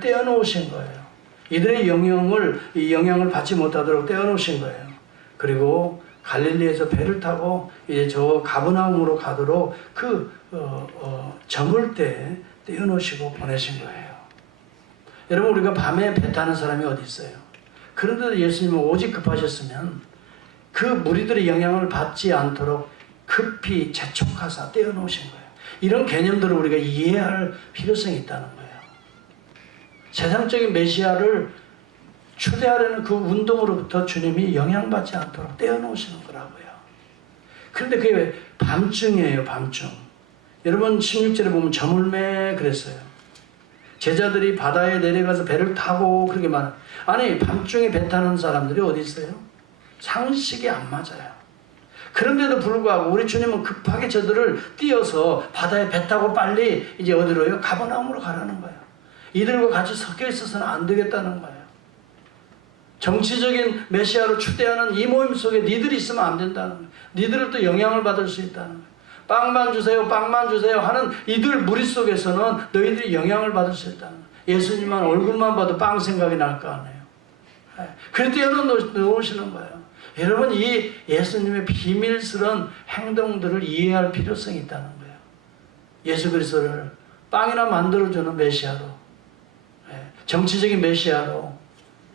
떼어놓으신 거예요. 이들의 영향을 받지 못하도록 떼어놓으신 거예요. 그리고 갈릴리에서 배를 타고 이제 저 가버나움으로 가도록 저물 때 떼어놓으시고 보내신 거예요. 여러분, 우리가 밤에 배 타는 사람이 어디 있어요? 그런데도 예수님은 오직 급하셨으면 그 무리들의 영향을 받지 않도록 급히 재촉하사 떼어놓으신 거예요. 이런 개념들을 우리가 이해할 필요성이 있다는 거예요. 세상적인 메시아를 추대하려는 그 운동으로부터 주님이 영향받지 않도록 떼어놓으시는 거라고요. 그런데 그게 왜 밤중이에요, 밤중. 여러분 16절에 보면 저물매 그랬어요. 제자들이 바다에 내려가서 배를 타고 그렇게 말해요. 아니, 밤중에 배 타는 사람들이 어디 있어요? 상식이 안 맞아요. 그런데도 불구하고 우리 주님은 급하게 저들을 띄어서 바다에 배 타고 빨리 이제 어디로요? 가버나움으로 가라는 거예요. 이들과 같이 섞여 있어서는 안 되겠다는 거예요. 정치적인 메시아를 추대하는 이 모임 속에 니들이 있으면 안 된다는 거예요. 니들을 또 영향을 받을 수 있다는 거예요. 빵만 주세요, 빵만 주세요 하는 이들 무리 속에서는 너희들이 영향을 받을 수 있다는 거예요. 예수님만 얼굴만 봐도 빵 생각이 날 거 아니에요. 그래 떼어놓으시는 거예요. 여러분, 이 예수님의 비밀스러운 행동들을 이해할 필요성이 있다는 거예요. 예수 그리스도를 빵이나 만들어주는 메시아로, 정치적인 메시아로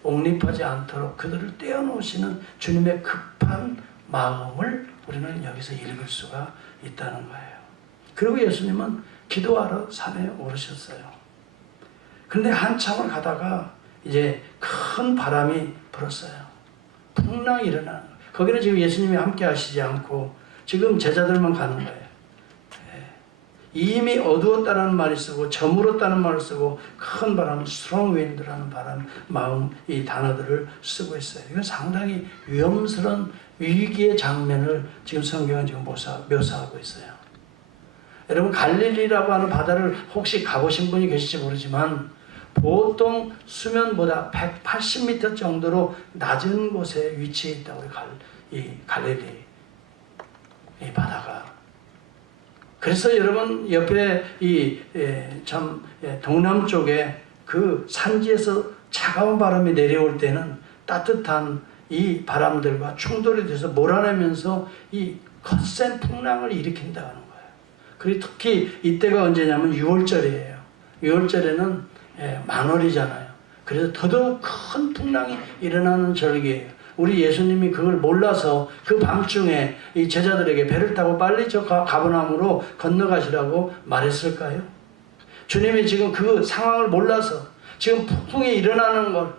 옹립하지 않도록 그들을 떼어놓으시는 주님의 급한 마음을 우리는 여기서 읽을 수가 있다는 거예요. 그리고 예수님은 기도하러 산에 오르셨어요. 그런데 한참을 가다가 이제 큰 바람이 불었어요. 풍랑이 일어나는 거예요. 거기는 지금 예수님이 함께 하시지 않고 지금 제자들만 가는 거예요. 이미 어두웠다는 말을 쓰고 저물었다는 말을 쓰고 큰 바람, strong wind라는 이 단어들을 쓰고 있어요. 이건 상당히 위험스러운 위기의 장면을 지금 성경은 지금 묘사하고 있어요. 여러분, 갈릴리라고 하는 바다를 혹시 가보신 분이 계실지 모르지만 보통 수면보다 180m 정도로 낮은 곳에 위치해 있다고 이 갈릴리 이 바다가. 그래서 여러분 옆에 동남쪽에 그 산지에서 차가운 바람이 내려올 때는 따뜻한 이 바람들과 충돌이 돼서 몰아내면서 이 거센 풍랑을 일으킨다는 거예요. 그리고 특히 이때가 언제냐면 6월절이에요. 6월절에는 만월이잖아요. 그래서 더더욱 큰 풍랑이 일어나는 절기예요. 우리 예수님이 그걸 몰라서 그 밤중에 이 제자들에게 배를 타고 빨리 저 가버나움으로 건너가시라고 말했을까요? 주님이 지금 그 상황을 몰라서 지금 폭풍이 일어나는 걸,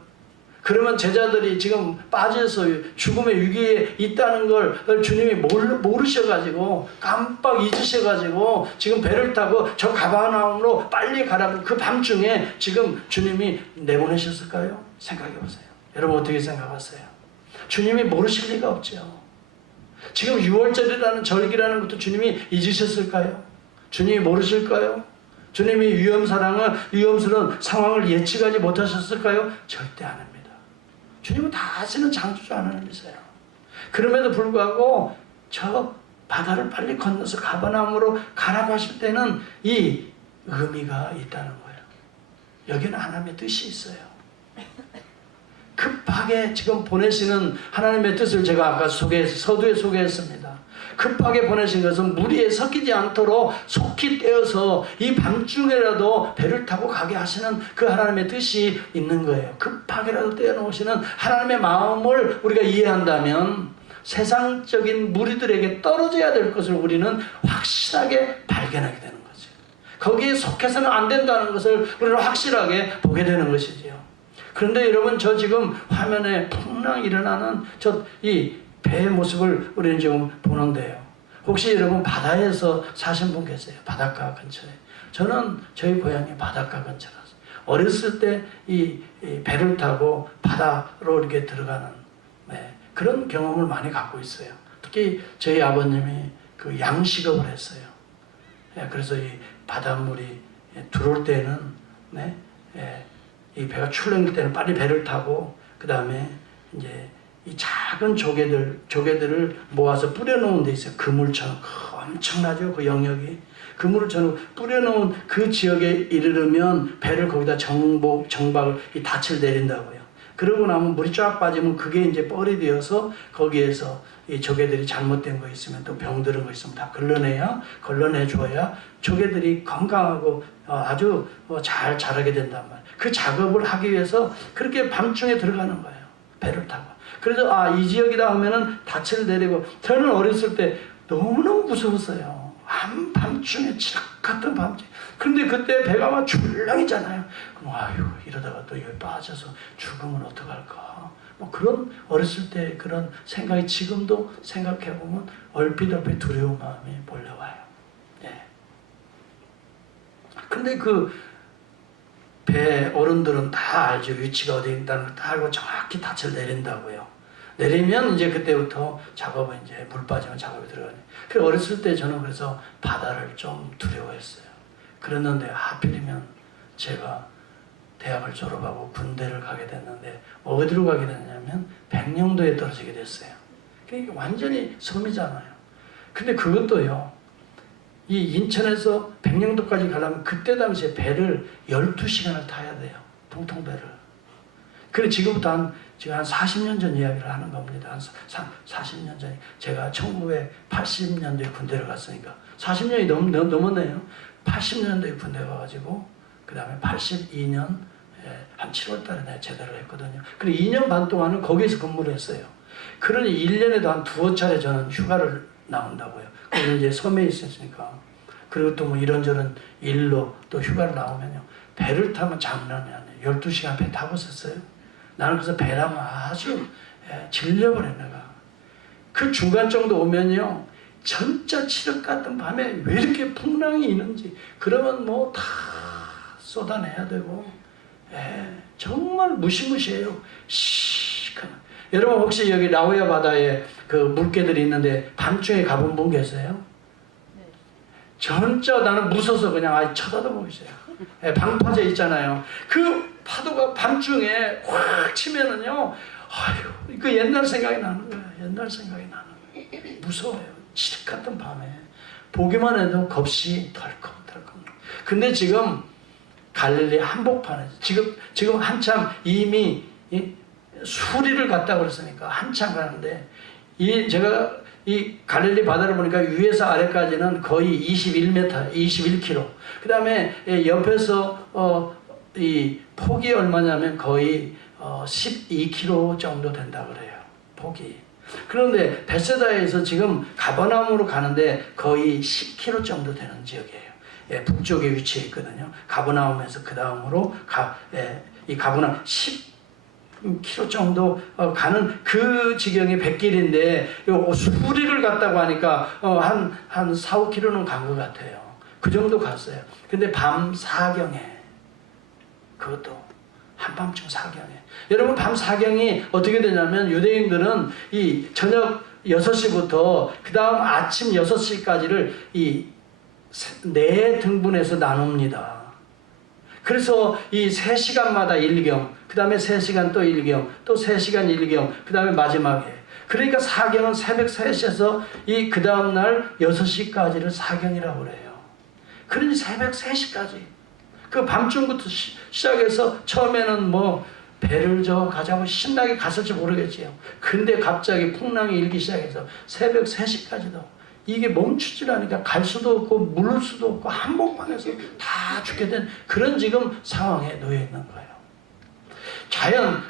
그러면 제자들이 지금 빠져서 죽음의 위기에 있다는 걸 주님이 모르셔가지고 깜빡 잊으셔가지고 지금 배를 타고 저 가버나움으로 빨리 가라고 그 밤중에 지금 주님이 내보내셨을까요? 생각해 보세요. 여러분 어떻게 생각하세요? 주님이 모르실 리가 없죠. 지금 6월절이라는 절기라는 것도 주님이 잊으셨을까요? 주님이 모르실까요? 주님이 위험스러운 상황을 예측하지 못하셨을까요? 절대 안 합니다. 주님은 다 아시는 창조주 하나님이세요. 그럼에도 불구하고 저 바다를 빨리 건너서 가버나움으로 가라고 하실 때는 이 의미가 있다는 거예요. 여기는 하나님의 뜻이 있어요. 급하게 지금 보내시는 하나님의 뜻을 제가 아까 서두에 소개했습니다. 급하게 보내신 것은 무리에 섞이지 않도록 속히 떼어서 이 밤중에라도 배를 타고 가게 하시는 그 하나님의 뜻이 있는 거예요. 급하게라도 떼어놓으시는 하나님의 마음을 우리가 이해한다면 세상적인 무리들에게 떨어져야 될 것을 우리는 확실하게 발견하게 되는 거죠. 거기에 속해서는 안 된다는 것을 우리는 확실하게 보게 되는 것이지요. 그런데 여러분, 저 지금 화면에 풍랑 일어나는 이 배의 모습을 우리는 지금 보는데요. 혹시 여러분 바다에서 사신 분 계세요? 바닷가 근처에. 저는 저희 고향이 바닷가 근처라서 어렸을 때 이 배를 타고 바다로 이렇게 들어가는 그런 경험을 많이 갖고 있어요. 특히 저희 아버님이 그 양식업을 했어요. 그래서 이 바닷물이 들어올 때는 이 배가 출렁일 때는 빨리 배를 타고 그 다음에 이제 이 작은 조개들을 모아서 뿌려놓은 데 있어요. 그물처럼 엄청나죠, 그 영역이. 그물을 쳐놓고 뿌려놓은 그 지역에 이르르면 배를 거기다 정박을 이 닻을 내린다고요. 그러고 나면 물이 쫙 빠지면 그게 이제 뻘이 되어서 거기에서 이 조개들이 잘못된 거 있으면 또 병들은 거 있으면 다 걸러내줘야 조개들이 건강하고 아주 잘 자라게 된단 말이에요. 그 작업을 하기 위해서 그렇게 밤중에 들어가는 거예요. 배를 타고. 그래서 이 지역이다 하면은 닻을 내리고, 저는 어렸을 때 너무너무 무서웠어요. 한밤중에 칠흑 같은 밤중에. 근데 그때 배가 막 출렁이잖아요. 그럼 아유 이러다가 또 여기 빠져서 죽으면 어떡할까. 뭐 그런 어렸을 때 그런 생각이 지금도 생각해보면 얼핏 두려운 마음이 몰려와요. 네. 근데 그 배 어른들은 다 알죠. 위치가 어디 있다는 걸 다 알고 정확히 닻을 내린다고요. 내리면 이제 그때부터 작업은 이제 물 빠지면 작업이 들어가요. 그래서 어렸을 때 저는 그래서 바다를 좀 두려워했어요. 그랬는데 하필이면 제가 대학을 졸업하고 군대를 가게 됐는데 어디로 가게 됐냐면 백령도에 떨어지게 됐어요. 그러니까 완전히 섬이잖아요. 근데 그것도요, 이 인천에서 백령도까지 가려면 그때 당시에 배를 12시간을 타야 돼요. 통통배를. 그래 지금 한 40년 전 이야기를 하는 겁니다. 한 40년 전. 제가 1980년도에 군대를 갔으니까 40년이 넘었네요. 80년도에 군대 가가지고 그 다음에 82년 한 7월 달에 내가 제대를 했거든요. 그리고 2년 반 동안은 거기에서 근무를 했어요. 그러니 1년에도 한 두어 차례 저는 휴가를 나온다고요. 그리고 이제 섬에 있었으니까. 그리고 또 뭐 이런저런 일로 또 휴가를 나오면요. 배를 타면 장난이 아니에요. 12시간 배 타고 있었어요. 나는 그래서 배라면 아주 질려버려 내가. 그 중간 정도 오면요. 진짜 칠흑 같은 밤에 왜 이렇게 풍랑이 있는지, 그러면 뭐 다 쏟아내야 되고, 정말 무시무시해요. 시커먼. 여러분 혹시 여기 라우야 바다에 그 물개들이 있는데 밤중에 가본 분 계세요? 진짜 나는 무서워서 그냥 쳐다도 못 있어요. 방파제 있잖아요. 그 파도가 밤중에 확 치면은요, 아유, 그 옛날 생각이 나는 거예요. 옛날 생각이 나는 거예요. 무서워요. 칠흑 같은 밤에 보기만 해도 겁이 덜컹덜컹. 근데 지금 갈릴리 한복판에 지금 한참 이미 수리를 갔다 그랬으니까 한참 가는데, 제가 이 갈릴리 바다를 보니까 위에서 아래까지는 거의 21m, 21km. 그 다음에 옆에서 이 폭이 얼마냐면 거의 12km 정도 된다 그래요. 폭이. 그런데 베세다에서 지금 가버나움으로 가는데 거의 10km 정도 되는 지역이에요. 북쪽에 위치해 있거든요. 가버나움에서 그 다음으로 이 가버나움 10km 정도 가는 그 지경이 백길인데 수리를 갔다고 하니까 한 4, 5km는 간 것 같아요. 그 정도 갔어요. 근데 밤 사경에, 그것도 한밤중 사경에, 여러분 밤 사경이 어떻게 되냐면 유대인들은 이 저녁 6시부터 그 다음 아침 6시까지를 이 4등분해서 나눕니다. 그래서 이 3시간마다 1경, 그 다음에 3시간 또 1경, 또 3시간 1경, 그 다음에 마지막에. 그러니까 사경은 새벽 3시에서 그 다음날 6시까지를 사경이라고 그래요. 그러니 새벽 3시까지. 그 밤중부터 시작해서 처음에는 뭐 배를 가자고 신나게 갔을지 모르겠지요. 근데 갑자기 풍랑이 일기 시작해서 새벽 3시까지도 이게 멈추질 않으니까 갈 수도 없고 물을 수도 없고 한복판에서 다 죽게 된 그런 지금 상황에 놓여 있는 거예요.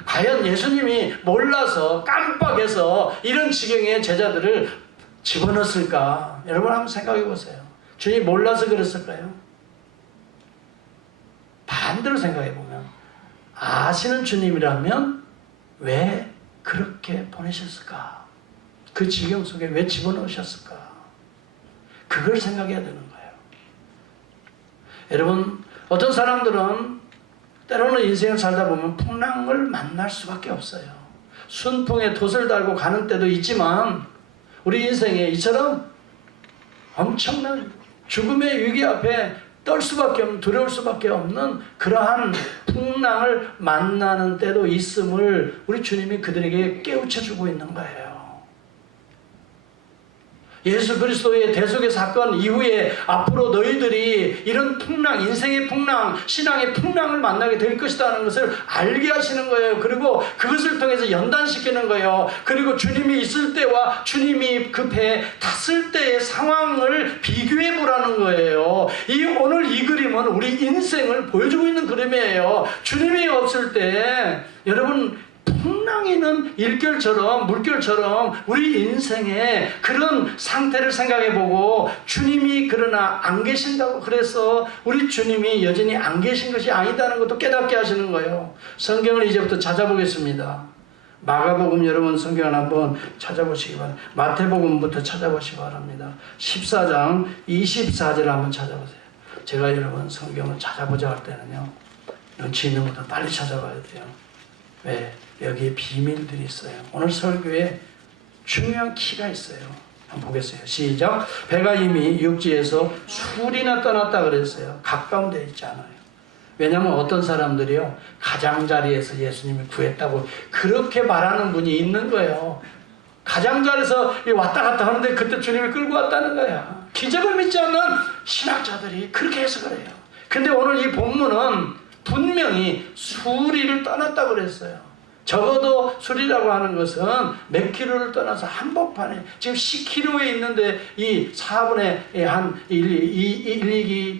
과연 예수님이 몰라서 깜빡해서 이런 지경에 제자들을 집어넣었을까? 여러분 한번 생각해 보세요. 주님이 몰라서 그랬을까요? 반대로 생각해 보면 아시는 주님이라면 왜 그렇게 보내셨을까? 그 지경 속에 왜 집어넣으셨을까? 그걸 생각해야 되는 거예요. 여러분, 어떤 사람들은 때로는 인생을 살다 보면 풍랑을 만날 수밖에 없어요. 순풍에 돛을 달고 가는 때도 있지만 우리 인생에 이처럼 엄청난 죽음의 위기 앞에 떨 수밖에 없는, 두려울 수밖에 없는 그러한 풍랑을 만나는 때도 있음을 우리 주님이 그들에게 깨우쳐 주고 있는 거예요. 예수 그리스도의 대속의 사건 이후에 앞으로 너희들이 이런 풍랑, 인생의 풍랑, 신앙의 풍랑을 만나게 될 것이라는 것을 알게 하시는 거예요. 그리고 그것을 통해서 연단시키는 거예요. 그리고 주님이 있을 때와 주님이 그 배에 탔을 때의 상황을 비교해 보라는 거예요. 오늘 이 그림은 우리 인생을 보여주고 있는 그림이에요. 주님이 없을 때 여러분 풍랑이는 일결처럼 물결처럼 우리 인생의 그런 상태를 생각해보고 주님이 그러나 안 계신다고 그래서 우리 주님이 여전히 안 계신 것이 아니다는 것도 깨닫게 하시는 거예요. 성경을 이제부터 찾아보겠습니다. 마가복음 여러분 성경을 한번 찾아보시기 바랍니다. 마태복음부터 찾아보시기 바랍니다. 14장 24절 한번 찾아보세요. 제가 여러분 성경을 찾아보자 할 때는요, 눈치 있는 것도 빨리 찾아봐야 돼요. 왜? 여기에 비밀들이 있어요. 오늘 설교에 중요한 키가 있어요. 한번 보겠어요. 시작. 배가 이미 육지에서 술이나 떠났다 그랬어요. 가까운 데 있지 않아요. 왜냐하면 어떤 사람들이요, 가장자리에서 예수님을 구했다고 그렇게 말하는 분이 있는 거예요. 가장자리에서 왔다 갔다 하는데 그때 주님을 끌고 왔다는 거야. 기적을 믿지 않는 신학자들이 그렇게 해석을 해요. 근데 오늘 이 본문은 분명히 수리를 떠났다고 그랬어요. 적어도 수리라고 하는 것은 몇 킬로를 떠나서 한복판에 지금 10킬로에 있는데 이 4분의 한 1,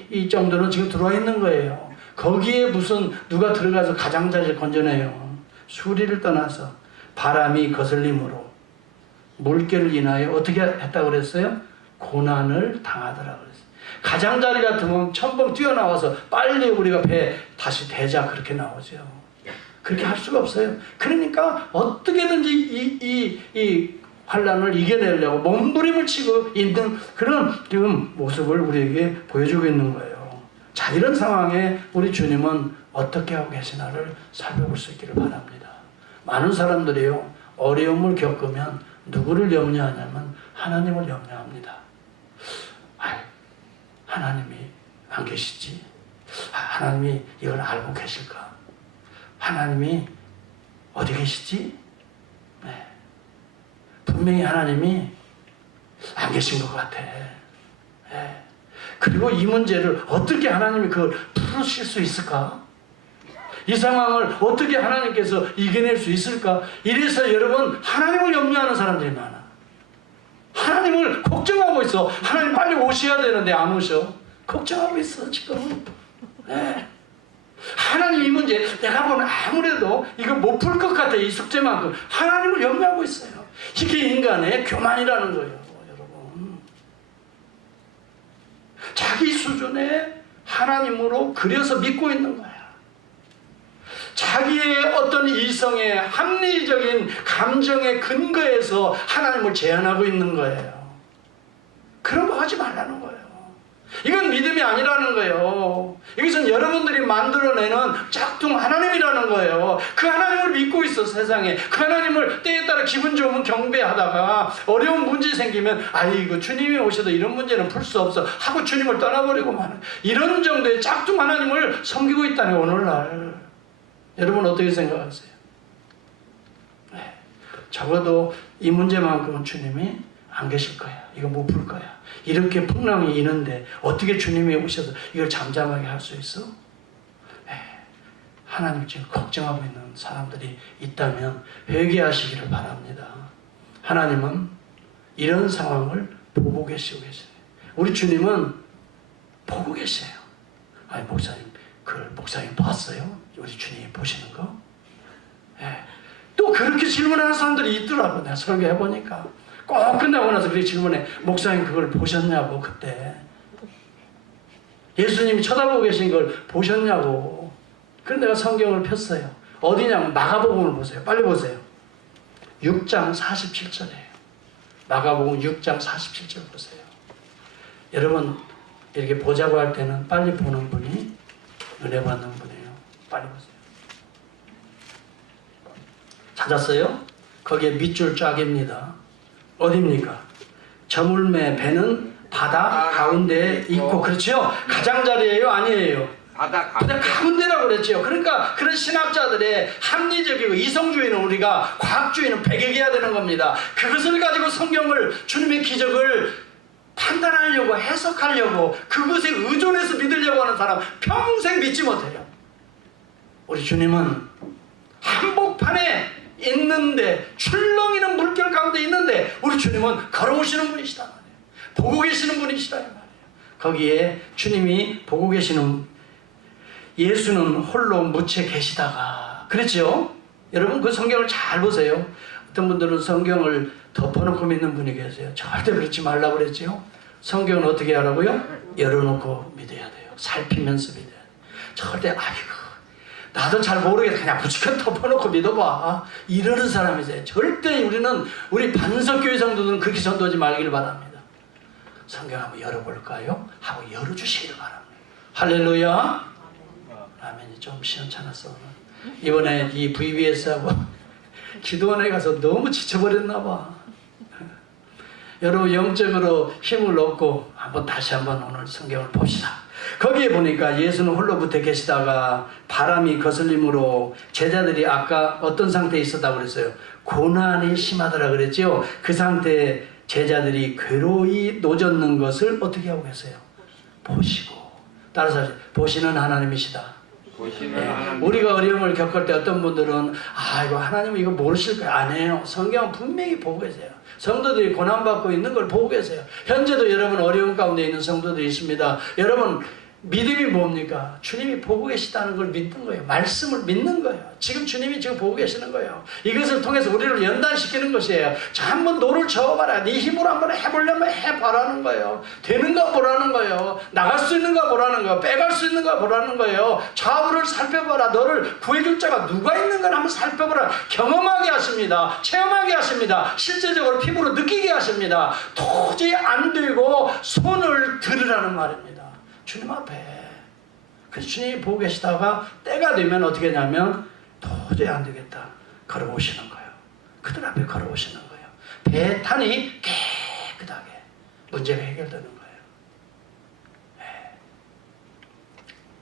2기 정도는 지금 들어와 있는 거예요. 거기에 무슨 누가 들어가서 가장자리를 건져내요. 수리를 떠나서 바람이 거슬림으로 물결을 인하여 어떻게 했다고 그랬어요? 고난을 당하더라고 그랬어요. 가장자리 같으면 첨벙 뛰어나와서 빨리 우리가 배 다시 대자 그렇게 나오죠. 그렇게 할 수가 없어요. 그러니까 어떻게든지 이 환란을 이겨내려고 몸부림을 치고 있는 그런 지금 모습을 우리에게 보여주고 있는 거예요. 자, 이런 상황에 우리 주님은 어떻게 하고 계시나를 살펴볼 수 있기를 바랍니다. 많은 사람들이요, 어려움을 겪으면 누구를 염려하냐면 하나님을 염려합니다. 하나님이 안 계시지? 하나님이 이걸 알고 계실까? 하나님이 어디 계시지? 네. 분명히 하나님이 안 계신 것 같아. 네. 그리고 이 문제를 어떻게 하나님이 그걸 풀으실 수 있을까? 이 상황을 어떻게 하나님께서 이겨낼 수 있을까? 이래서 여러분 하나님을 염려하는 사람들이 많아. 하나님을 걱정하고 있어. 하나님 빨리 오셔야 되는데 안 오셔. 걱정하고 있어 지금. 네. 하나님 이 문제 내가 보면 아무래도 이거 못 풀 것 같아. 이 숙제만큼 하나님을 염려하고 있어요. 이게 인간의 교만이라는 거예요. 여러분, 자기 수준의 하나님으로 그려서 믿고 있는 거야. 자기의 어떤 이성의 합리적인 감정의 근거에서 하나님을 제한하고 있는 거예요. 그런 거 하지 말라는 거예요. 이건 믿음이 아니라는 거예요. 이것은 여러분들이 만들어내는 짝퉁 하나님이라는 거예요. 그 하나님을 믿고 있어. 세상에 그 하나님을 때에 따라 기분 좋으면 경배하다가 어려운 문제 생기면 아이고 주님이 오셔도 이런 문제는 풀 수 없어 하고 주님을 떠나버리고 마는 이런 정도의 짝퉁 하나님을 섬기고 있다니 오늘날. 여러분 어떻게 생각하세요? 네. 적어도 이 문제만큼은 주님이 안 계실 거야. 이거 못 풀 거야. 이렇게 풍랑이 있는데 어떻게 주님이 오셔서 이걸 잠잠하게 할 수 있어? 네. 하나님 지금 걱정하고 있는 사람들이 있다면 회개하시기를 바랍니다. 하나님은 이런 상황을 보고 계시고 계세요. 우리 주님은 보고 계세요. 아니 목사님, 그걸 목사님 봤어요? 우리 주님이 보시는 거? 네. 또 그렇게 질문하는 사람들이 있더라고. 내가 설교해보니까 꼭 끝나고 나서 그렇게 질문해. 목사님 그걸 보셨냐고. 그때 예수님이 쳐다보고 계신 걸 보셨냐고. 그래서 내가 성경을 폈어요. 어디냐면 마가복음을 보세요. 빨리 보세요. 6장 47절이에요. 마가복음 6장 47절 보세요. 여러분 이렇게 보자고 할 때는 빨리 보는 분이 은혜 받는 분이에요. 빨리 보세요. 찾았어요? 거기에 밑줄 쫙입니다. 어디입니까? 저물매 배는 바다 가운데에 있고. 그렇죠? 가장자리예요? 아니에요? 바다 가운데라고 그랬죠. 그러니까 그런 신학자들의 합리적이고 이성주의는 우리가, 과학주의는 배격해야 되는 겁니다. 그것을 가지고 성경을, 주님의 기적을 판단하려고, 해석하려고, 그것에 의존해서 믿으려고 하는 사람 평생 믿지 못해요. 우리 주님은 한복판에 있는데, 출렁이는 물결 가운데 있는데 우리 주님은 걸어오시는 분이시다 말이에요. 보고 계시는 분이시다 말이에요. 거기에 주님이 보고 계시는, 예수는 홀로 묻혀 계시다가 그랬죠. 여러분 그 성경을 잘 보세요. 어떤 분들은 성경을 덮어놓고 믿는 분이 계세요. 절대 그렇지 말라고 그랬죠. 성경은 어떻게 하라고요? 열어놓고 믿어야 돼요. 살피면서 믿어야 돼요. 절대 아이고 나도 잘 모르겠다 그냥 무조건 덮어놓고 믿어봐, 이러는 사람이세요. 절대 우리 반석교회 성도들은 그렇게 전도하지 말기를 바랍니다. 성경 한번 열어볼까요? 하고 열어주시기를 바랍니다. 할렐루야. 아멘이 좀 시원찮았어. 이번에 이 VBS하고 기도원에 가서 너무 지쳐버렸나 봐. 여러분 영적으로 힘을 얻고 다시 한번 오늘 성경을 봅시다. 거기에 보니까 예수는 홀로 붙어 계시다가 바람이 거슬림으로 제자들이 아까 어떤 상태에 있었다고 그랬어요? 고난이 심하더라 그랬죠. 그 상태에 제자들이 괴로이 노젓는 것을 어떻게 하고 계세요? 보시고. 따라서 보시는 하나님이시다. 우리가 어려움을 겪을 때 어떤 분들은 이거 하나님은 이거 모르실 거예요. 아니에요. 성경은 분명히 보고 계세요. 성도들이 고난받고 있는 걸 보고 계세요. 현재도 여러분 어려움 가운데 있는 성도들이 있습니다. 여러분 믿음이 뭡니까? 주님이 보고 계시다는 걸 믿는 거예요. 말씀을 믿는 거예요. 지금 주님이 지금 보고 계시는 거예요. 이것을 통해서 우리를 연단시키는 것이에요. 자, 한번 노를 저어봐라. 네 힘으로 한번 해보려면 해봐라는 거예요. 되는가 보라는 거예요. 나갈 수 있는가 보라는 거예요. 빼갈 수 있는가 보라는 거예요. 좌우를 살펴봐라. 너를 구해줄 자가 누가 있는가 한번 살펴보라. 경험하게 하십니다. 체험하게 하십니다. 실제적으로 피부로 느끼게 하십니다. 도저히 안 되고 손을 들으라는 말입니다. 주님 앞에. 그래서 주님이 보고 계시다가 때가 되면 어떻게 하냐면 도저히 안 되겠다. 걸어오시는 거예요. 그들 앞에 걸어오시는 거예요. 배탄이 깨끗하게 문제가 해결되는 거예요.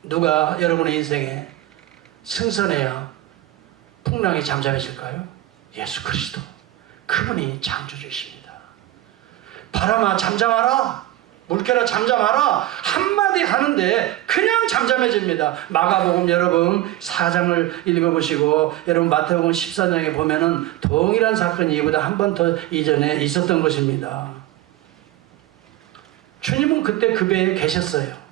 누가 여러분의 인생에 승선해야 풍랑이 잠잠해질까요? 예수 그리스도. 그분이 창조주이십니다. 바람아 잠잠하라. 물결아 잠잠하라. 한마디 하는데 그냥 잠잠해집니다. 마가복음 여러분 4장을 읽어보시고 여러분 마태복음 14장에 보면은 동일한 사건이 이보다 한 번 더 이전에 있었던 것입니다. 주님은 그때 그 배에 계셨어요.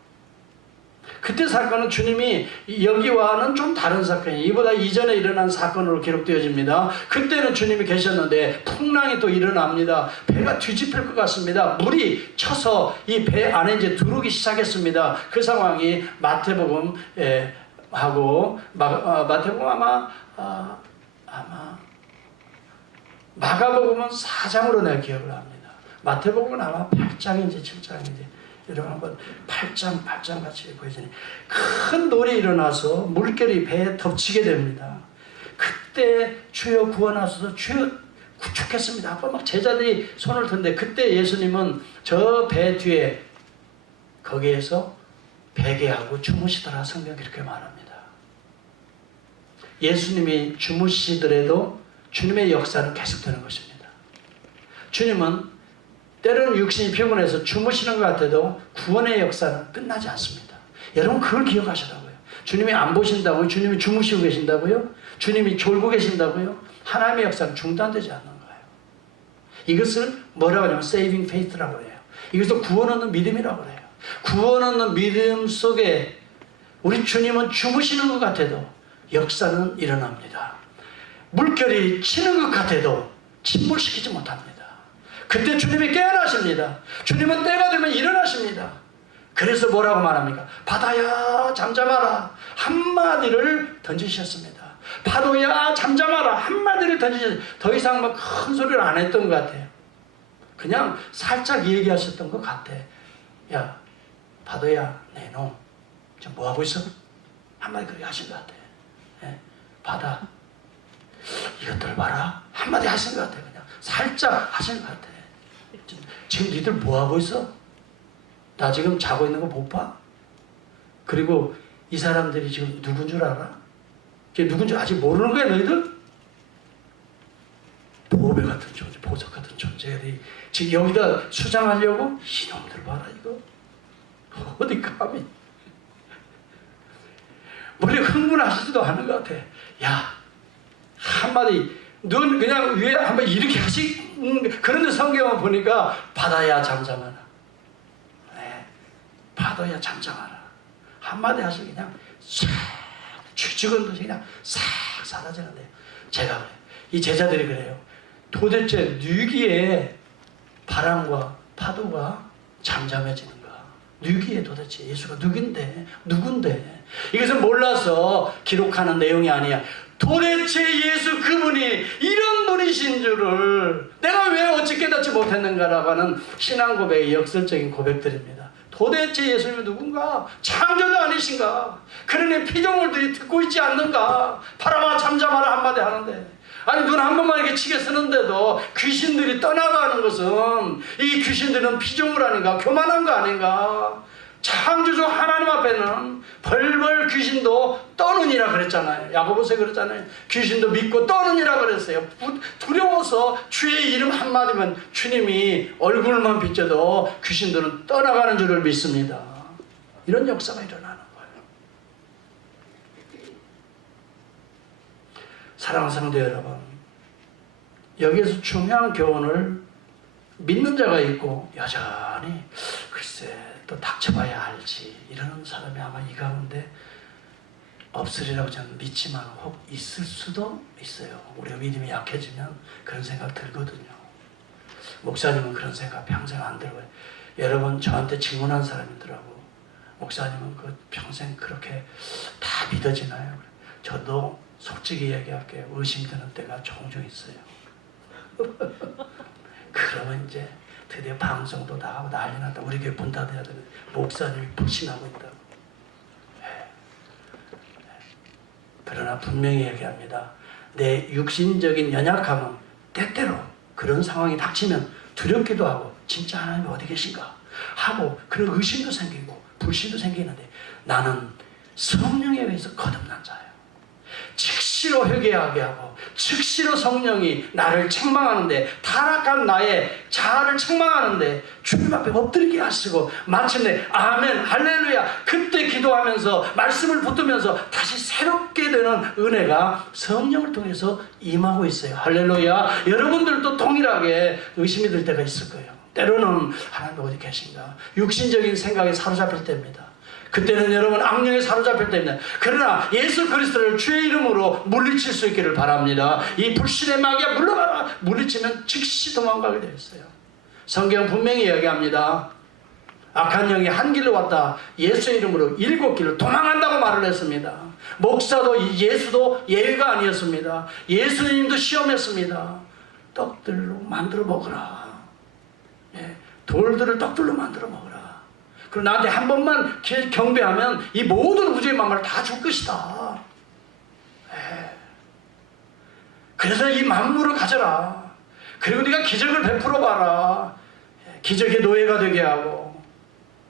그때 사건은 주님이 여기와는 좀 다른 사건이에요. 이보다 이전에 일어난 사건으로 기록되어집니다. 그때는 주님이 계셨는데 풍랑이 또 일어납니다. 배가 뒤집힐 것 같습니다. 물이 쳐서 이 배 안에 이제 들어오기 시작했습니다. 그 상황이 마태복음 하고 마태복음 아마 마가복음은 4장으로 내가 기억을 합니다. 마태복음은 아마 8장인지 7장인지 여러분 한번 8장 같이 보여주니 큰 놀이 일어나서 물결이 배에 덮치게 됩니다. 그때 주여 구원하소서, 주여 구축했습니다. 아빠 막 제자들이 손을 든데 그때 예수님은 저 배 뒤에 거기에서 베개하고 주무시더라. 성경이 그렇게 말합니다. 예수님이 주무시더라도 주님의 역사는 계속되는 것입니다. 주님은 때로는 육신이 피곤해서 주무시는 것 같아도 구원의 역사는 끝나지 않습니다. 여러분 그걸 기억하시라고요. 주님이 안 보신다고요? 주님이 주무시고 계신다고요? 주님이 졸고 계신다고요? 하나님의 역사는 중단되지 않는 거예요. 이것을 뭐라고 하냐면 saving faith라고 해요. 이것을 구원 얻는 믿음이라고 해요. 구원 얻는 믿음 속에 우리 주님은 주무시는 것 같아도 역사는 일어납니다. 물결이 치는 것 같아도 침몰시키지 못합니다. 그때 주님이 깨어나십니다. 주님은 때가 되면 일어나십니다. 그래서 뭐라고 말합니까? 바다야 잠잠하라 한마디를 던지셨습니다. 파도야 잠잠하라 한마디를 던지셨습니다. 더 이상 뭐 큰 소리를 안 했던 것 같아요. 그냥 살짝 얘기하셨던 것 같아. 야 파도야 내놈 지금 뭐하고 있어? 한마디 그렇게 하신 것 같아. 바다 이것들 봐라 한마디 하신 것 같아. 그냥 살짝 하신 것 같아. 지금 니들 뭐하고 있어? 나 지금 자고 있는 거 못 봐? 그리고 이 사람들이 지금 누군 줄 알아? 걔 누군 줄 아직 모르는 거야 너희들? 보배 같은 존재, 보석 같은 존재들이 지금 여기다 수장하려고 이놈들 봐라 이거 어디 감히 머리 흥분하시지도 않은 것 같아. 야 한마디 넌 그냥 위에 한번 이렇게 하시 그런데 성경을 보니까 바다야 잠잠하라. 네, 바다야 잠잠하라. 한마디 하시면 그냥 싹 죽은 듯이 그냥 싹 사라지는데 제가 그래요. 이 제자들이 그래요. 도대체 누기에 바람과 파도가 잠잠해지는가? 누기에 도대체 예수가 누군데? 이것은 몰라서 기록하는 내용이 아니야. 도대체 예수 그분이 이런 분이신 줄을 내가 왜 어찌 깨닫지 못했는가라고 하는 신앙 고백의 역설적인 고백들입니다. 도대체 예수님은 누군가? 창조주 아니신가? 그러니 피조물들이 듣고 있지 않는가? 바람아 잠잠하라 한마디 하는데 아니 눈 한 번만 이렇게 치게 쓰는데도 귀신들이 떠나가는 것은 이 귀신들은 피조물 아닌가? 교만한 거 아닌가? 창조주 하나님 앞에는 벌벌 귀신도 떠느니라 그랬잖아요. 야고보서에 그랬잖아요. 귀신도 믿고 떠느니라 그랬어요. 두려워서 주의 이름 한마디면 주님이 얼굴만 비춰도 귀신들은 떠나가는 줄을 믿습니다. 이런 역사가 일어나는 거예요. 사랑하는 성도 여러분, 여기에서 중요한 교훈을 믿는 자가 있고 여전히 글쎄 또 닥쳐봐야 알지 이러는 사람이 아마 이 가운데 없으리라고 저는 믿지만 혹 있을 수도 있어요. 우리가 믿음이 약해지면 그런 생각 들거든요. 목사님은 그런 생각 평생 안 들고요. 여러분 저한테 질문한 사람이더라고. 목사님은 그 평생 그렇게 다 믿어지나요? 저도 솔직히 얘기할게요. 의심되는 때가 종종 있어요. 그러면 이제 드디어 방송도 다 하고 난리 났다. 우리 교회 문 닫아야 되는 목사님이 불신하고 있다고. 그러나 분명히 얘기합니다. 내 육신적인 연약함은 때때로 그런 상황이 닥치면 두렵기도 하고 진짜 하나님이 어디 계신가 하고 그런 의심도 생기고 불신도 생기는데 나는 성령에 의해서 거듭난 자예요. 즉시로 회개하게 하고 즉시로 성령이 나를 책망하는데 타락한 나의 자아를 책망하는데 주님 앞에 엎드리게 하시고 마침내 아멘 할렐루야 그때 기도하면서 말씀을 붙들면서 다시 새롭게 되는 은혜가 성령을 통해서 임하고 있어요. 할렐루야. 여러분들도 동일하게 의심이 들 때가 있을 거예요. 때로는 하나님 어디 계신가 육신적인 생각에 사로잡힐 때입니다. 그때는 여러분 악령에 사로잡힐 때입니다. 그러나 예수 그리스도를 주의 이름으로 물리칠 수 있기를 바랍니다. 이 불신의 마귀야 물러가라. 물리치면 즉시 도망가게 되어 있어요. 성경 분명히 이야기합니다. 악한 영이 한 길로 왔다 예수의 이름으로 7길로 도망한다고 말을 했습니다. 목사도 예수도 예외가 아니었습니다. 예수님도 시험했습니다. 떡들로 만들어 먹으라. 돌들을 떡들로 만들어 먹으라. 그리고 나한테 한 번만 경배하면 이 모든 우주의 만물을 다 줄 것이다. 그래서 이 만물을 가져라. 그리고 네가 기적을 베풀어 봐라. 기적의 노예가 되게 하고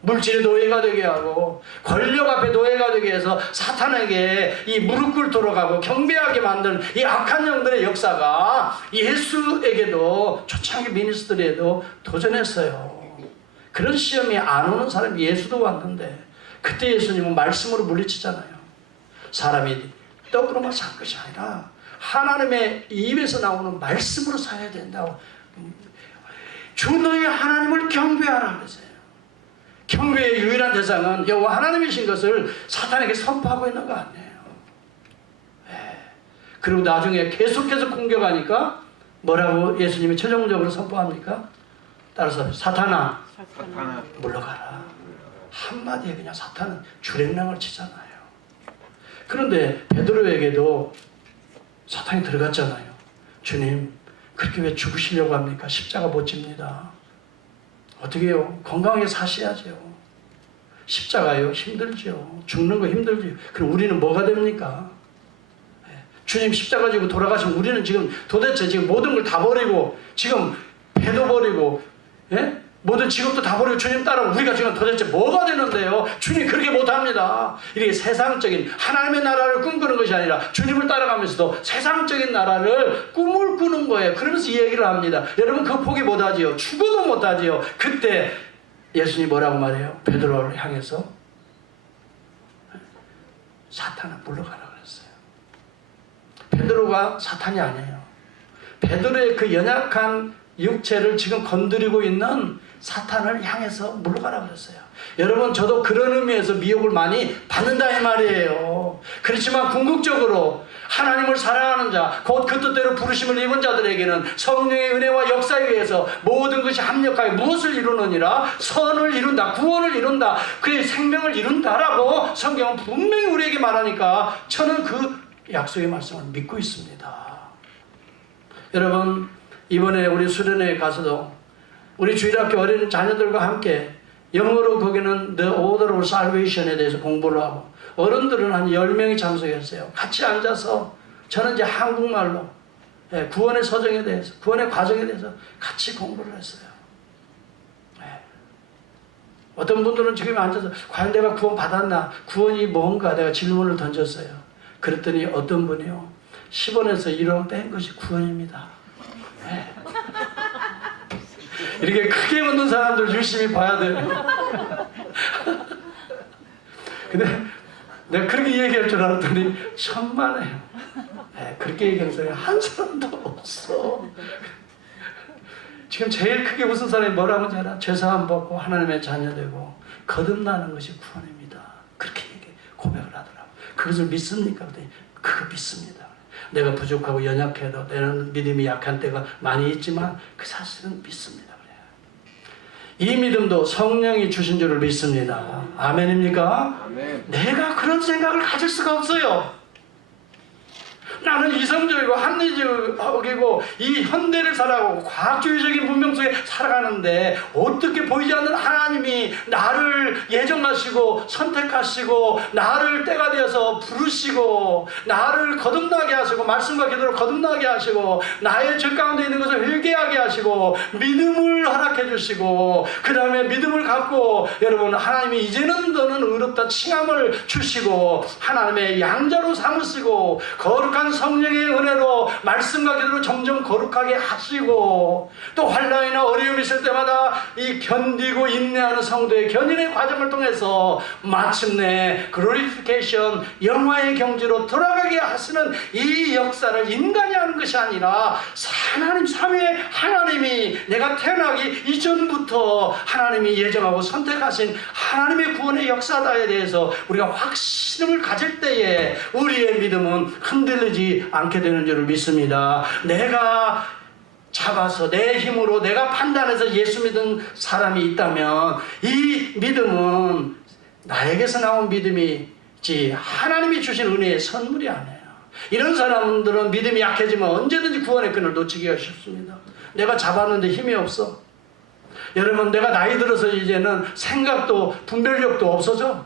물질의 노예가 되게 하고 권력 앞에 노예가 되게 해서 사탄에게 이 무릎 꿇도록 하고 경배하게 만든 이 악한 영들의 역사가 예수에게도 초창기 미니스트리에도 도전했어요. 그런 시험이 안 오는 사람이 예수도 왔는데 그때 예수님은 말씀으로 물리치잖아요. 사람이 떡으로만 살 것이 아니라 하나님의 입에서 나오는 말씀으로 살아야 된다고. 주 너희 하나님을 경배하라 그랬어요. 경배의 유일한 대상은 여호와 하나님이신 것을 사탄에게 선포하고 있는 거 아니에요. 그리고 나중에 계속해서 공격하니까 뭐라고 예수님이 최종적으로 선포합니까? 따라서 사탄아 물러가라. 한마디에 그냥 사탄은 주랭랑을 치잖아요. 그런데 베드로에게도 사탄이 들어갔잖아요. 주님 그렇게 왜 죽으시려고 합니까? 십자가 못 집니다. 어떻게 해요? 건강하게 사셔야죠. 십자가요 힘들죠. 죽는 거 힘들죠. 그럼 우리는 뭐가 됩니까? 주님 십자가 지고 돌아가시면 우리는 지금 도대체 지금 모든 걸 다 버리고 지금 배도 버리고 모든 직업도 다 버리고 주님 따라오면 우리가 지금 도대체 뭐가 되는데요? 주님 그렇게 못합니다. 이렇게 세상적인 하나님의 나라를 꿈꾸는 것이 아니라 주님을 따라가면서도 세상적인 나라를 꿈을 꾸는 거예요. 그러면서 이 얘기를 합니다. 여러분 그 포기 못하지요. 죽어도 못하지요. 그때 예수님이 뭐라고 말해요? 베드로를 향해서 사탄아 물러가라 그랬어요. 베드로가 사탄이 아니에요. 베드로의 그 연약한 육체를 지금 건드리고 있는 사탄을 향해서 물러가라 그랬어요. 여러분 저도 그런 의미에서 미혹을 많이 받는다 이 말이에요. 그렇지만 궁극적으로 하나님을 사랑하는 자, 곧 그 뜻대로 부르심을 입은 자들에게는 성령의 은혜와 역사에 의해서 모든 것이 합력하여 무엇을 이루느니라? 선을 이룬다, 구원을 이룬다, 그의 생명을 이룬다라고 성경은 분명히 우리에게 말하니까 저는 그 약속의 말씀을 믿고 있습니다. 여러분 이번에 우리 수련회에 가서도 우리 주일학교 어린 자녀들과 함께 영어로 거기는 The Order of Salvation에 대해서 공부를 하고 어른들은 한 10명이 참석했어요. 같이 앉아서 저는 이제 한국말로 구원의 서정에 대해서 구원의 과정에 대해서 같이 공부를 했어요. 어떤 분들은 지금 앉아서 과연 내가 구원 받았나? 구원이 뭔가? 내가 질문을 던졌어요. 그랬더니 어떤 분이요 10원에서 1원 뺀 것이 구원입니다. 이렇게 크게 웃는 사람들 유심히 봐야 돼요. 근데 내가 그렇게 얘기할 줄 알았더니 천만에요. 그렇게 얘기하는 사람이 한 사람도 없어. 지금 제일 크게 웃은 사람이 뭐라고 하지 않아? 죄사함 받고 하나님의 자녀 되고 거듭나는 것이 구원입니다. 그렇게 고백을 하더라고. 그것을 믿습니까? 그거 믿습니다. 내가 부족하고 연약해도 내는 믿음이 약한 때가 많이 있지만 그 사실은 믿습니다. 이 믿음도 성령이 주신 줄을 믿습니다. 아멘입니까? 아멘. 내가 그런 생각을 가질 수가 없어요. 나는 이성적이고 합리적이고 이 현대를 살아가고 과학주의적인 문명 속에 살아가는데 어떻게 보이지 않는 하나님이 나를 예정하시고 선택하시고 나를 때가 되어서 부르시고 나를 거듭나게 하시고 말씀과 기도로 거듭나게 하시고 나의 죄 가운데 있는 것을 회개하게 하시고 믿음을 허락해 주시고 그 다음에 믿음을 갖고 여러분 하나님이 이제는 너는 의롭다 칭함을 주시고 하나님의 양자로 삼으시고 거룩한 성령의 은혜로 말씀과 기도로 점점 거룩하게 하시고 또 환난이나 어려움이 있을 때마다 이 견디고 인내하는 성도의 견인의 과정을 통해서 마침내 글로리피케이션 영화의 경지로 돌아가게 하시는 이 역사를 인간이 하는 것이 아니라 하나님 삼위의 하나님이 내가 태어나기 이전부터 하나님이 예정하고 선택하신 하나님의 구원의 역사다에 대해서 우리가 확신을 가질 때에 우리의 믿음은 흔들리지 않게 되는 줄을 믿습니다. 내가 잡아서 내 힘으로 내가 판단해서 예수 믿은 사람이 있다면 이 믿음은 나에게서 나온 믿음이지 하나님이 주신 은혜의 선물이 아니에요. 이런 사람들은 믿음이 약해지면 언제든지 구원의 끈을 놓치기가 쉽습니다. 내가 잡았는데 힘이 없어. 여러분 내가 나이 들어서 이제는 생각도 분별력도 없어져.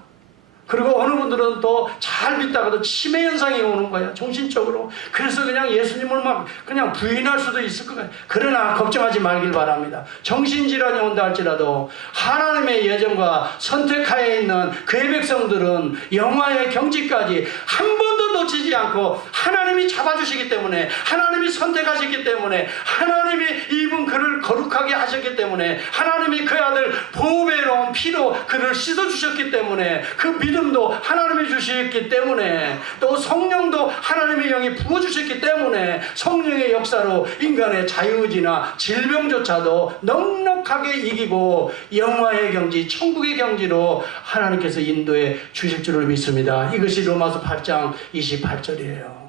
그리고 어느 분들은 또 잘 믿다가도 치매 현상이 오는 거야. 정신적으로. 그래서 그냥 예수님을 막 그냥 부인할 수도 있을 것 같아요. 그러나 걱정하지 말길 바랍니다. 정신질환이 온다 할지라도 하나님의 예정과 선택하에 있는 그의 백성들은 영화의 경지까지 한 번도 놓치지 않고 하나님이 잡아주시기 때문에 하나님이 선택하셨기 때문에 하나님이 입은 그를 거룩하게 하셨기 때문에 하나님이 그 아들 보배로운 피로 그를 씻어주셨기 때문에 그 믿음도 하나님이 주셨기 때문에 또 성령도 하나님의 영이 부어주셨기 때문에 성령의 역사로 인간의 자유의지나 질병조차도 넉넉하게 이기고 영화의 경지, 천국의 경지로 하나님께서 인도해 주실 줄을 믿습니다. 이것이 로마서 8장 28절이에요.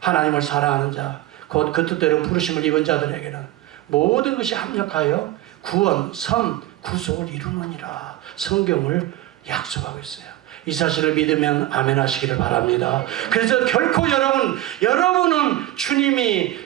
하나님을 사랑하는 자, 곧 그 뜻대로 부르심을 입은 자들에게는 모든 것이 합력하여 구원, 선, 구속을 이루느니라 성경을 약속하고 있어요. 이 사실을 믿으면 아멘 하시기를 바랍니다. 그래서 결코 여러분은 주님이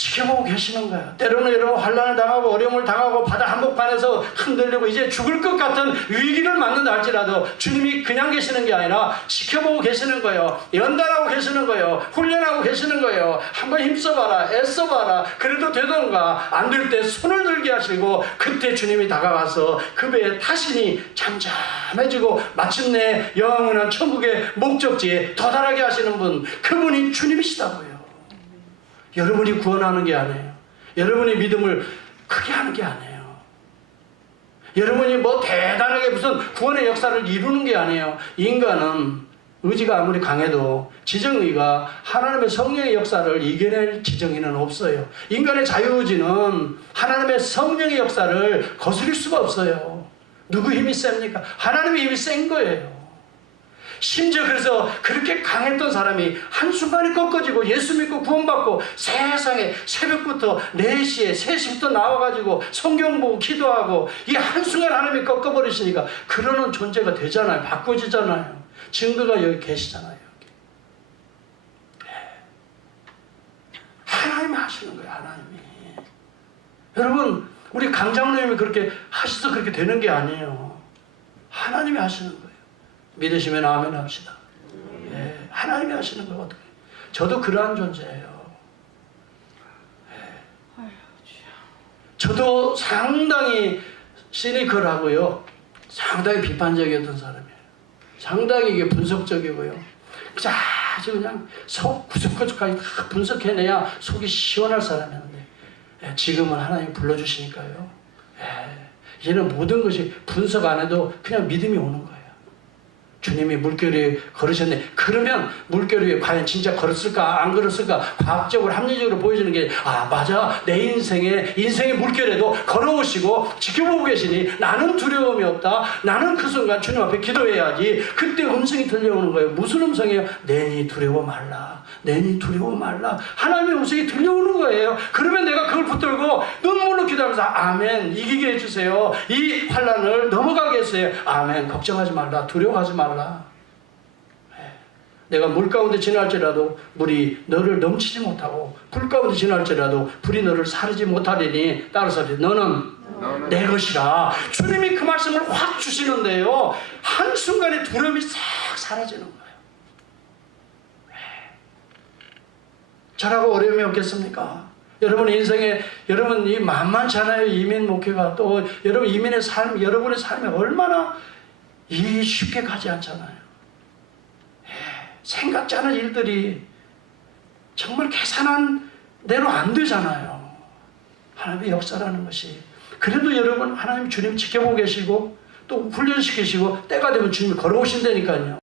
지켜보고 계시는 거예요. 때로는 여러분 환난을 당하고 어려움을 당하고 바다 한복판에서 흔들리고 이제 죽을 것 같은 위기를 맞는다 할지라도 주님이 그냥 계시는 게 아니라 지켜보고 계시는 거예요. 연단하고 계시는 거예요. 훈련하고 계시는 거예요. 한번 힘써봐라, 애써봐라. 그래도 되던가 안 될 때 손을 들게 하시고 그때 주님이 다가가서 그 배에 타시니 잠잠해지고 마침내 영원한 천국의 목적지에 도달하게 하시는 분, 그분이 주님이시다고요. 여러분이 구원하는 게 아니에요. 여러분이 믿음을 크게 하는 게 아니에요. 여러분이 뭐 대단하게 무슨 구원의 역사를 이루는 게 아니에요. 인간은 의지가 아무리 강해도 지정의가 하나님의 성령의 역사를 이겨낼 지정의는 없어요. 인간의 자유의지는 하나님의 성령의 역사를 거스릴 수가 없어요. 누구 힘이 셉니까? 하나님의 힘이 센 거예요. 심지어 그래서 그렇게 강했던 사람이 한순간에 꺾어지고 예수 믿고 구원받고 세상에 새벽부터 4시에 3시부터 나와가지고 성경 보고 기도하고 이 한순간 하나님이 꺾어버리시니까 그러는 존재가 되잖아요. 바꿔지잖아요. 증거가 여기 계시잖아요. 여기. 하나님이 하시는 거예요. 하나님이. 여러분 우리 강장로님이 그렇게 하셔서 그렇게 되는 게 아니에요. 하나님이 하시는 거예요. 믿으시면 아멘 합시다. 예, 하나님이 하시는 거거든요. 저도 그러한 존재예요. 예. 저도 상당히 시니컬하고요. 상당히 비판적이었던 사람이에요. 상당히 이게 분석적이고요. 아주 그냥 속 구석구석까지 다 분석해내야 속이 시원할 사람이었는데 예, 지금은 하나님 불러주시니까요. 예, 이제는 모든 것이 분석 안 해도 그냥 믿음이 오는 거예요. 주님이 물결 위에 걸으셨네. 그러면 물결 위에 과연 진짜 걸었을까 안 걸었을까 과학적으로 합리적으로 보여주는 게 맞아 내 인생의 물결에도 걸어오시고 지켜보고 계시니 나는 두려움이 없다. 나는 그 순간 주님 앞에 기도해야지. 그때 음성이 들려오는 거예요. 무슨 음성이에요? 내니 두려워 말라. 내니 두려워 말라. 하나님의 음성이 들려오는 거예요. 그러면 내가 그걸 붙들고 눈물로 기도하면서 아멘 이기게 해주세요. 이 환난을 넘어가게 해주세요. 아멘 걱정하지 말라. 두려워하지 말라. 내가 물 가운데 지날지라도 물이 너를 넘치지 못하고 불 가운데 지날지라도 불이 너를 사르지 못하리니 따라서 너는 내 것이라. 주님이 그 말씀을 확 주시는데요. 한순간에 두려움이 싹 사라지는 거예요. 저라고 어려움이 없겠습니까? 여러분 인생에 여러분이 만만찮아요. 이민 목회가 또 여러분 이민의 삶 여러분의 삶에 얼마나 일이 쉽게 가지 않잖아요. 생각지 않은 일들이 정말 계산한 대로 안 되잖아요. 하나님의 역사라는 것이. 그래도 여러분 하나님 주님 지켜보고 계시고 또 훈련시키시고 때가 되면 주님이 걸어오신다니까요.